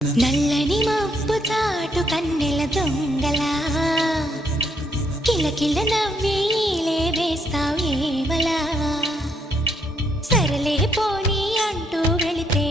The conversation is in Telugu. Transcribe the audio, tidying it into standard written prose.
నల్లని మబ్బు చాటు కన్నెల దొంగలా కిలకిల నవ్వేలే వేస్తావు ఏమలా సరలే పోనీ అంటూ వెళితే